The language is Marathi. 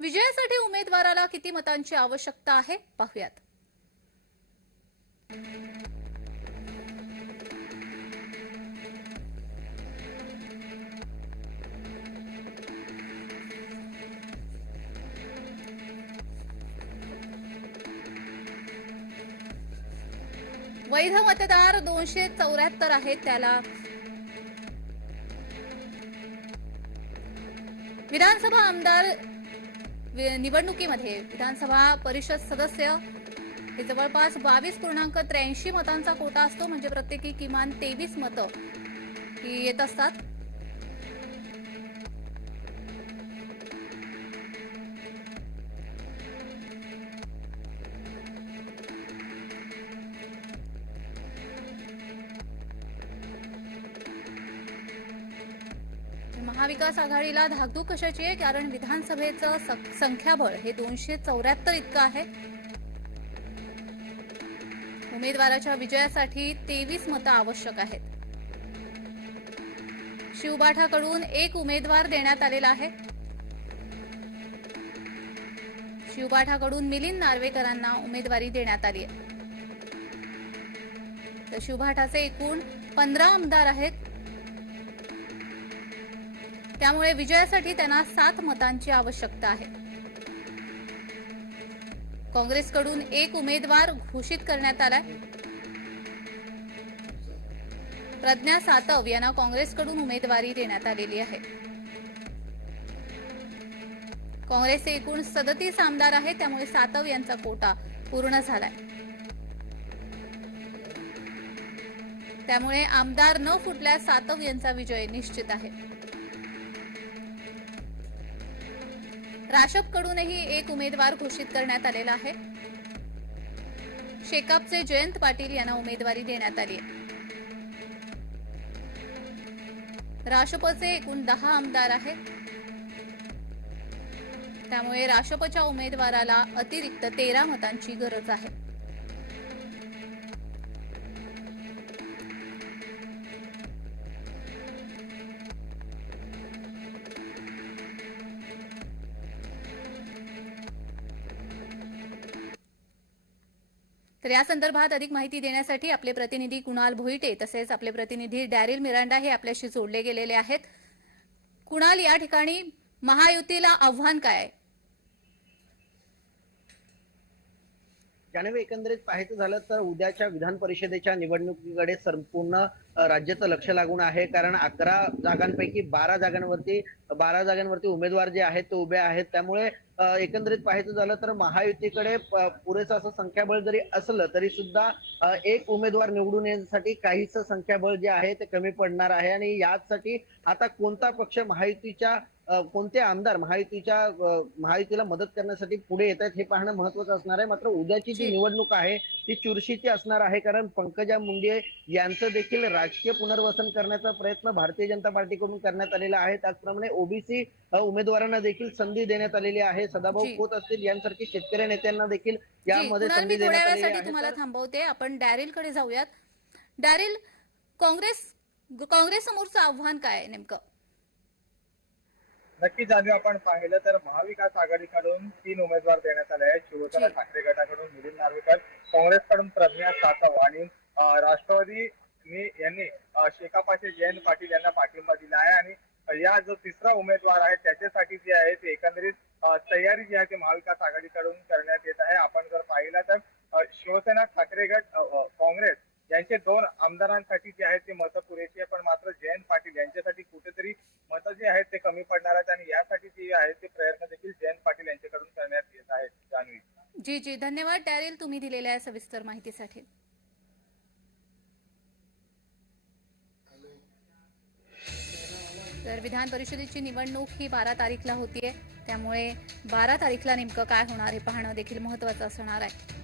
विजयासाठी उमेदवाराला किती मतांची आवश्यकता आहे? पाहुयात. वैध मतदार दोनशे चौऱ्याहत्तर आहेत त्याला. विधानसभा आमदार निवडणुकीमध्ये विधानसभा परिषद सदस्य हे जवळपास बावीस पूर्णांक त्र्याऐंशी मतांचा कोटा असतो. म्हणजे प्रत्येकी किमान तेवीस मतं ही येत असतात. महाविकास आघाडीला धाकधूक कशाची आहे? कारण विधानसभेचं संख्याबळ हे दोनशे चौऱ्याहत्तर इतकं आहे. उमेदवाराच्या विजयासाठी तेवीस मतं आवश्यक आहेत. शिवबाठाकडून एक उमेदवार देण्यात आलेला आहे. शिवबाठाकडून मिलिंद नार्वेकरांना उमेदवारी देण्यात आली आहे. तर शिवबाठाचे एकूण पंधरा आमदार आहेत. त्यामुळे विजयासाठी त्यांना सात मतांची आवश्यकता आहे. काँग्रेसकडून एक उमेदवार घोषित करण्यात आलाय. प्रज्ञा सातव यांना काँग्रेसकडून उमेदवारी देण्यात आलेली आहे. काँग्रेसचे एकूण सदतीस आमदार आहेत त्यामुळे सातव यांचा कोटा पूर्ण झालाय. त्यामुळे आमदार न फुटल्यास सातव यांचा विजय निश्चित आहे. राशपकडूनही एक उमेदवार घोषित करण्यात आलेला आहे. शेकापचे जयंत पाटील यांना उमेदवारी देण्यात आली राशपचे एकूण दहा आमदार आहेत. त्यामुळे राशपच्या उमेदवाराला अतिरिक्त तेरा मतांची गरज आहे. तर या संदर्भात अधिक माहिती देण्यासाठी आपले प्रतिनिधी कुणाल भोईटे तसेच आपले प्रतिनिधी डॅरिल मिरांडा हे आपल्याशी जोडले गेलेले आहेत. कुणाल या ठिकाणी महायुतीला आव्हान काय? त्यानवे एकंदरीत पाहायचं झालं तर उद्याच्या विधान परिषदेच्या निवडणुकीकडे संपूर्ण राज्याचं लक्ष लागून आहे. कारण अकरा जागांपैकी बारा जागांवरती बारा जागांवरती उमेदवार जे आहेत ते उभे आहेत. त्यामुळे एकंदरीत पाहायचं झालं तर महायुतीकडे प- पुरेसं असं संख्याबळ जरी असलं तरी सुद्धा एक उमेदवार निवडून येण्यासाठी काहीच संख्याबळ जे आहे ते कमी पडणार आहे. आणि यासाठी आता कोणता पक्ष महायुतीच्या कोणते आमदार महायुतीच्या महायुतीला मदत करण्यासाठी पुढे येत आहेत हे पाहणं महत्वाचं असणार आहे. मात्र उद्याची जी. निवडणूक आहे ती चुरशीची असणार आहे. कारण पंकजा मुंडे यांचं देखील राजकीय पुनर्वसन करण्याचा प्रयत्न भारतीय जनता पार्टीकडून करण्यात आलेला आहे. त्याचप्रमाणे ओबीसी उमेदवारांना देखील संधी देण्यात आलेली आहे. सदाभाऊ. खोत असतील यांसारखी शेतकरी नेत्यांना देखील यामध्ये संधी देण्यात आलेली आहे. तुम्हाला थांबवते. आपण डॅरिलकडे जाऊयात. डॅरिल काँग्रेस काँग्रेस समोरचं आव्हान काय नेमकं? नक्कीच आधी आपण पाहिलं तर महाविकास आघाडीकडून तीन उमेदवार देण्यात आले आहेत. शिवसेना. ठाकरे गटाकडून मिलिंद नार्वेकर काँग्रेसकडून प्रज्ञा सातव आणि राष्ट्रवादी यांनी शेकापाचे जयंत पाटील यांना पाठिंबा दिला आहे. आणि या जो तिसरा उमेदवार आहे त्याच्यासाठी जे आहे ते एकंदरीत तयारी जी आहे ती महाविकास आघाडीकडून करण्यात येत आहे. आपण जर पाहिलं तर शिवसेना ठाकरे गट काँग्रेस यांचे दोन आमदारांसाठी जे आहेत ते मतं पुरेशी आहे. पण मात्र जयंत पाटील यांच्यासाठी कुठेतरी मतं जे आहेत ते कमी पडणार आहेत आणि यासाठी जे आहे ते प्रयत्न देखील जयंत पाटील यांच्याकडून करण्यात येत आहेत जान्हवी. जी जी. धन्यवाद डॅरिल. तुम्ही दिलेल्या या सविस्तर माहितीसाठी. तर विधान परिषदेची निवडणूक ही बारा तारीखला होतीये. त्यामुळे बारा तारीखला नेमकं काय होणार हे पाहणं देखील महत्वाचं असणार आहे.